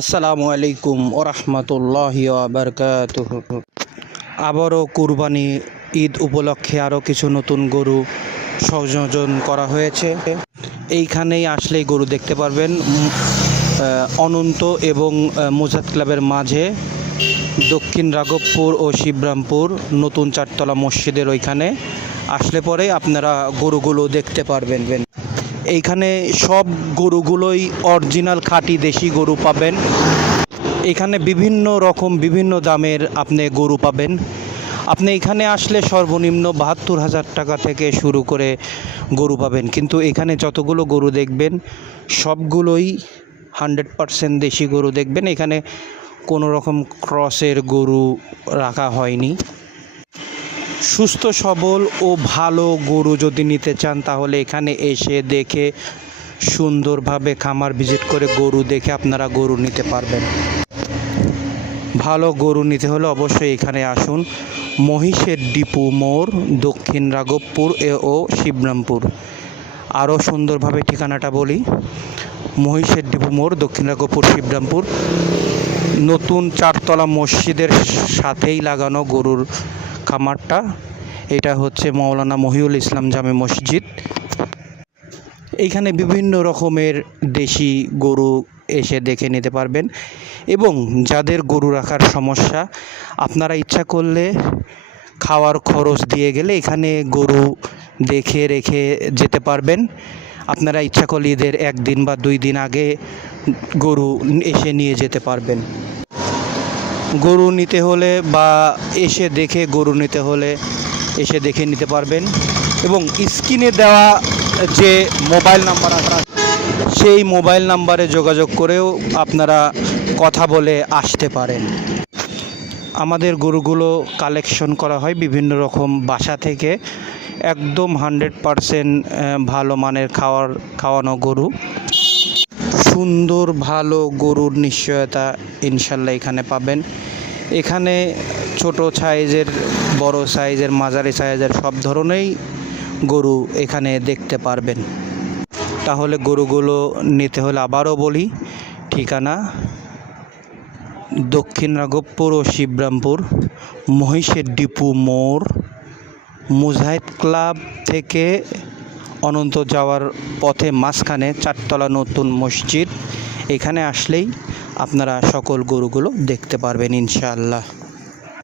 আসসালামু আলাইকুম ওরহমতুল্লাহি ওয়াবারকাতুহু। আবারও কুরবানি ঈদ উপলক্ষে আরও কিছু নতুন গরু সংযোজন করা হয়েছে। এইখানেই আসলেই গরু দেখতে পারবেন। অনন্ত এবং মুজাদ ক্লাবের মাঝে দক্ষিণ রাঘবপুর ও শিবরামপুর নতুন চারতলা মসজিদের ওইখানে আসলে পরে আপনারা গরুগুলো দেখতে পারবেন। এইখানে সব গরুগুলোই অরিজিনাল খাঁটি দেশি গরু পাবেন। এখানে বিভিন্ন রকম বিভিন্ন দামের আপনি গরু পাবেন। আপনি এখানে আসলে সর্বনিম্ন ৭২,০০০ টাকা থেকে শুরু করে গরু পাবেন, কিন্তু এখানে যতগুলো গরু দেখবেন সবগুলোই 100% দেশি গরু দেখবেন। এখানে কোনো রকম ক্রসের গরু রাখা হয়নি। সুস্থ সবল ও ভালো গরু যদি নিতে চান তাহলে এখানে এসে দেখে সুন্দরভাবে খামার ভিজিট করে গরু দেখে আপনারা গরু নিতে পারবেন। ভালো গরু নিতে হলে অবশ্যই এখানে আসুন। মহিষের ডিপু মোড়, দক্ষিণ রাঘবপুর ও শিবরামপুর। আরও সুন্দরভাবে ঠিকানাটা বলি। মহিষের ডিপু মোড়, দক্ষিণ রাঘবপুর, শিবরামপুর। নতুন চারতলা মসজিদের সাথেই লাগানো গরুর খামারটা। এটা হচ্ছে মাওলানা মহিউল ইসলাম জামে মসজিদ। এইখানে বিভিন্ন রকমের দেশি গরু এসে দেখে নিতে পারবেন, এবং যাদের গরু রাখার সমস্যা আপনারা ইচ্ছা করলে খাওয়ার খরচ দিয়ে গেলে এখানে গরু দেখে রেখে যেতে পারবেন। আপনারা ইচ্ছা করলে ঈদের 1 দিন বা 2 দিন আগে গরু এসে নিয়ে যেতে পারবেন। গরু নিতে হলে বা এসে দেখে গরু নিতে হলে এসে দেখে নিতে পারবেন, এবং স্ক্রিনে দেওয়া যে মোবাইল নাম্বার আছে সেই মোবাইল নাম্বারে যোগাযোগ করেও আপনারা কথা বলে আসতে পারেন। আমাদের গরুগুলো কালেকশন করা হয় বিভিন্ন রকম বাসা থেকে। একদম 100% ভালো মানের খাওয়ানো গরু। সুন্দর ভালো গরুর নিশ্চয়তা ইনশাল্লাহ এখানে পাবেন। এখানে ছোট সাইজের, বড় সাইজের, মাঝারি সাইজের সব ধরনেরই গরু এখানে দেখতে পারবেন। তাহলে গরুগুলো নিতে হলে আবারও বলি, ঠিকানা দক্ষিণ রাঘবপুর ও শিবরামপুর, মহিষের ডিপু মোড়, মুজাহিদ ক্লাব থেকে অনন্ত যাওয়ার পথে মাঝখানে চারতলা নতুন মসজিদ। এখানে আসলেই আপনারা সকল গরুগুলো দেখতে পারবেন ইনশাআল্লাহ।